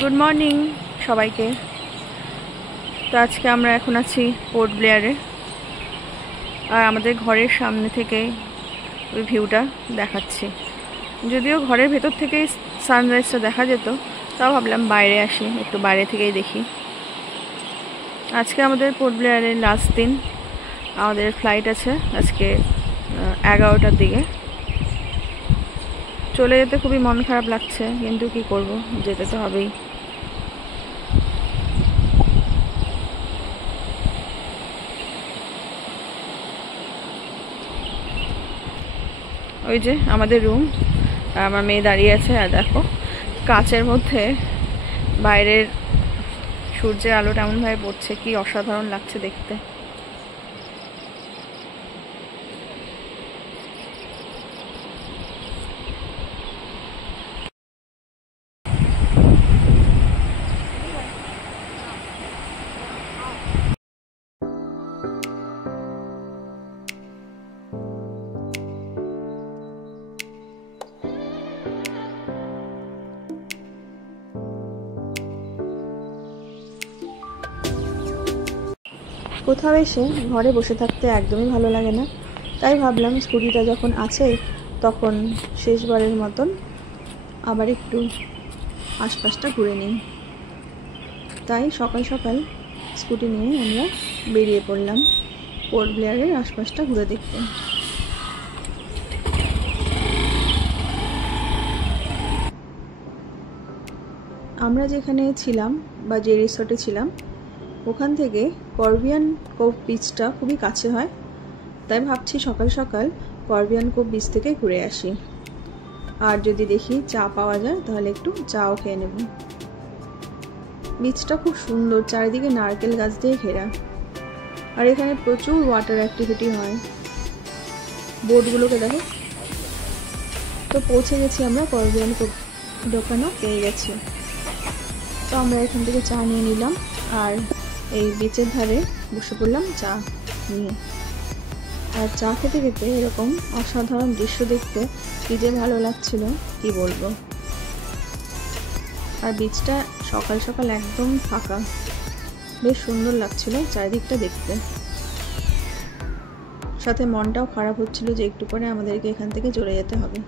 Good morning সবাইকে। তো আজকে আমরা এখন আছি পোর্ট ব্লেয়ারে, আর আমাদের ঘরের সামনে থেকে ওই ভিউটা দেখাচ্ছি। যদিও ঘরের ভেতর থেকেই সানরাইজটা দেখা যেত, তাও ভাবলাম বাইরে আসি, একটু বাইরে থেকেই দেখি। আজকে আমাদের পোর্ট ব্লেয়ারের লাস্ট দিন, আমাদের ফ্লাইট আছে আজকে 11টার দিকে। চলে যেতে খুবই মন খারাপ লাগছে, কিন্তু কি করব, যেতে তো হবেই। ওই যে আমাদের রুম, আমার মেয়ে দাঁড়িয়ে আছে, আর দেখো কাচের মধ্যে বাইরের সূর্যের আলোটা এমনভাবে পড়ছে, কি অসাধারণ লাগছে দেখতে। কোথাও এসে ঘরে বসে থাকতে একদমই ভালো লাগে না, তাই ভাবলাম স্কুটিটা যখন আছে তখন শেষবারের মতন আবার একটু আশপাশটা ঘুরে নিই। তাই সকাল সকাল স্কুটি নিয়ে আমরা বেরিয়ে পড়লাম পোর্ট ব্লেয়ারের আশপাশটা ঘুরে দেখতে। আমরা যেখানে ছিলাম বা যে রিসর্টে ছিলাম ওখান থেকে করভিয়ান কোভ বিচটা খুবই কাছে হয়, তাই ভাবছি সকাল সকাল করভিয়ান কোভ বিচ থেকে ঘুরে আসি, আর যদি দেখি চা পাওয়া যায় তাহলে একটু চাও খেয়ে নেব। বিচটা খুব সুন্দর, চারিদিকে নারকেল গাছ দিয়ে ঘেরা, আর এখানে প্রচুর ওয়াটার অ্যাক্টিভিটি হয়। বোটগুলোকে দেখো। তো পৌঁছে গেছি আমরা করভিয়ান কোভ, দোকানও পেয়ে গেছি। তো আমরা এখান থেকে চা নিয়ে নিলাম, আর এই বিচের ধারে বসে পড়লাম চা নিয়ে। আর চা খেতে খেতে এরকম অসাধারণ দৃশ্য দেখতে কি যে ভালো লাগছিল, কি বলবো। আর বিচটা সকাল সকাল একদম ফাঁকা, বেশ সুন্দর লাগছিল চারিদিকটা দেখতে। সাথে মনটাও খারাপ হচ্ছিল যে একটু পরে আমাদেরকে এখান থেকে চলে যেতে হবে।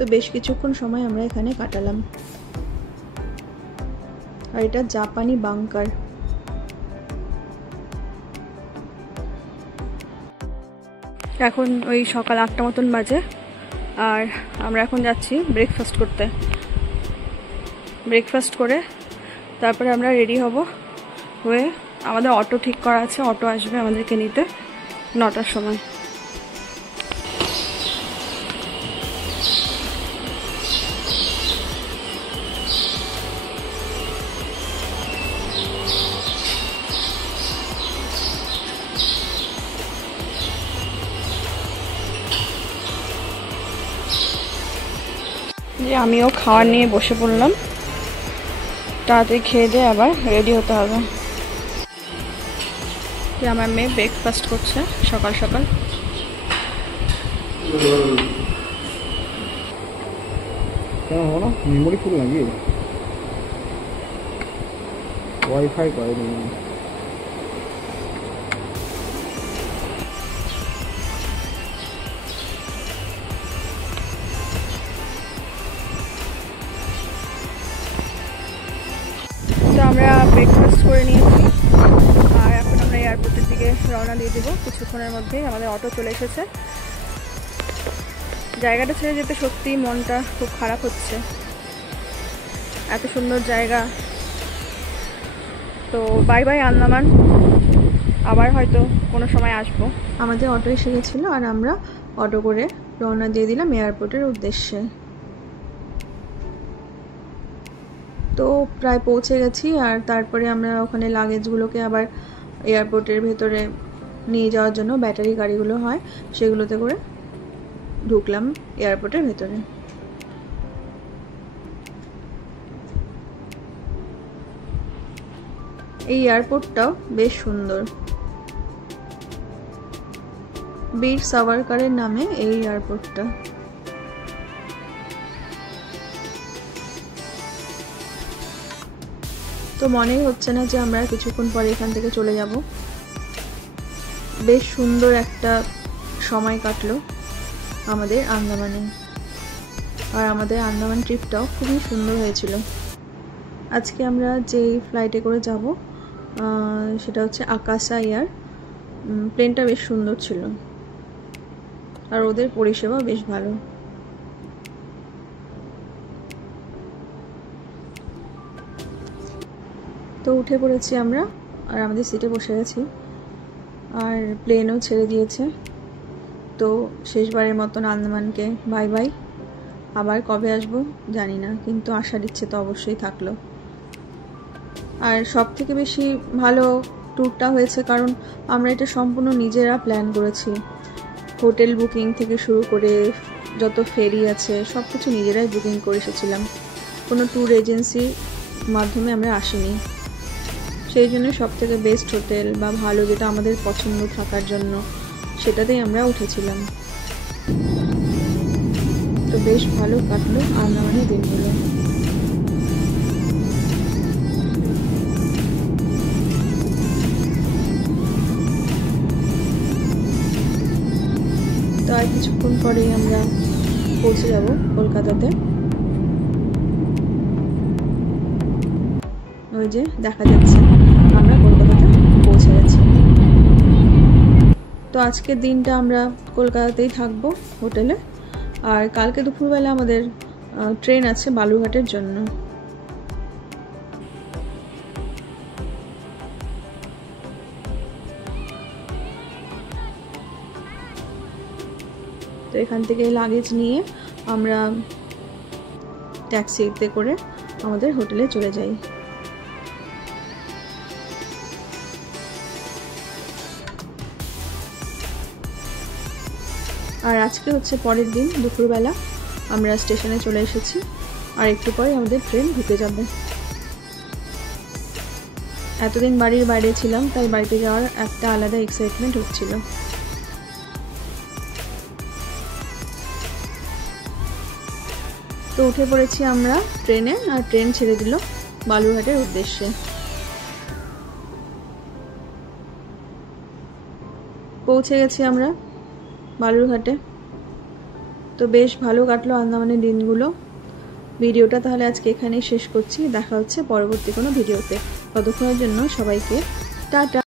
তো বেশ কিছুক্ষণ সময় আমরা এখানে কাটালাম। আর এটা জাপানি বাংকার। এখন ওই সকাল 8টা মতন বাজে, আর আমরা এখন যাচ্ছি ব্রেকফাস্ট করতে। ব্রেকফাস্ট করে তারপরে আমরা রেডি হব হয়ে, আমাদের অটো ঠিক করা আছে, অটো আসবে আমাদেরকে নিতে 9টার সময়। যে আমিও খাওয়ার নিয়ে বসে পড়লাম, তাড়াতাড়ি খেয়ে দিয়ে আবার রেডি হতে হবে। যে আমার মেয়ে ব্রেকফাস্ট করছে সকাল সকাল। মেমোরি ফুল নাকি ওয়াইফাই করে দিন। তো আমরা ব্রেকফাস্ট করে নিয়েছি, আর এখন আমরা এয়ারপোর্টের দিকে রওনা দিয়ে দেবো কিছুক্ষণের মধ্যেই। আমাদের অটো চলে এসেছে। জায়গাটা ছেড়ে যেতে সত্যি মনটা খুব খারাপ হচ্ছে, এত সুন্দর জায়গা। তো বাই বাই আন্দামান, আবার হয়তো কোনো সময় আসবো। আমাদের অটো এসে গেছিলো, আর আমরা অটো করে রওনা দিয়ে দিলাম এয়ারপোর্টের উদ্দেশ্যে। তো প্রায় পৌঁছে গেছি, আর তারপরে আমরা ওখানে লাগেজগুলোকে আবার এয়ারপোর্টের ভেতরে নিয়ে যাওয়ার জন্য ব্যাটারি গাড়িগুলো হয়, সেগুলোতে করে ঢুকলাম এয়ারপোর্টের ভেতরে। এই এয়ারপোর্টটাও বেশ সুন্দর। বীর সাভারকারের নামে এই এয়ারপোর্টটা। তো মনেই হচ্ছে না যে আমরা কিছুক্ষণ পরে এখান থেকে চলে যাব। বেশ সুন্দর একটা সময় কাটলো আমাদের আন্দামানে, আর আমাদের আন্দামান ট্রিপটাও খুবই সুন্দর হয়েছিল। আজকে আমরা যেই ফ্লাইটে করে যাব সেটা হচ্ছে আকাশা এয়ার। প্লেনটা বেশ সুন্দর ছিল আর ওদের পরিষেবা বেশ ভালো। তো উঠে পড়েছি আমরা আর আমাদের সিটে বসে গেছি, আর প্লেনও ছেড়ে দিয়েছে। তো শেষবারের মতন আন্দামানকে বাই বাই। আবার কবে আসবো জানি না, কিন্তু আসার ইচ্ছে তো অবশ্যই থাকলো। আর সব থেকে বেশি ভালো ট্যুরটা হয়েছে কারণ আমরা এটা সম্পূর্ণ নিজেরা প্ল্যান করেছি। হোটেল বুকিং থেকে শুরু করে যত ফেরি আছে সব কিছু নিজেরাই বুকিং করে এসেছিলাম, কোনো ট্যুর এজেন্সির মাধ্যমে আমরা আসিনি। সেই জন্য সব থেকে বেস্ট হোটেল বা ভালো যেটা আমাদের পছন্দ থাকার জন্য সেটাতেই আমরা উঠেছিলাম। তো বেশ ভালো কাটলো আন্দামানের দিনগুলো। তো আর কিছুক্ষণ পরেই আমরা পৌঁছে যাব কলকাতাতে। ওই যে দেখা যাচ্ছে আমরা কলকাতাতে পৌঁছে গেছি। তো আজকের দিনটা আমরা কলকাতাতেই থাকবো হোটেলে, আর কালকে দুপুরবেলা আমাদের ট্রেন আছে বালুরঘাটের জন্য। তো এখান থেকে লাগেজ নিয়ে আমরা ট্যাক্সিতে করে আমাদের হোটেলে চলে যাই। আর আজকে হচ্ছে পরের দিন দুপুরবেলা আমরা স্টেশনে চলে এসেছি, আর একটু পরে আমাদের ট্রেন ঢুকে যাবে। এতদিন বাড়ির বাইরে ছিলাম, তাই বাড়িতে যাওয়ার একটা আলাদা এক্সাইটমেন্ট হচ্ছিল। তো উঠে পড়েছি আমরা ট্রেনে, আর ট্রেন ছেড়ে দিল বালুরঘাটের উদ্দেশ্যে। পৌঁছে গেছি আমরা বালুরঘাটে। তো বেশ ভালো কাটলো আন্দামানের দিনগুলো। ভিডিওটা তাহলে আজকে এখানেই শেষ করছি। দেখা হচ্ছে পরবর্তী কোনো ভিডিওতে। ততক্ষণের জন্য সবাইকে টাটা।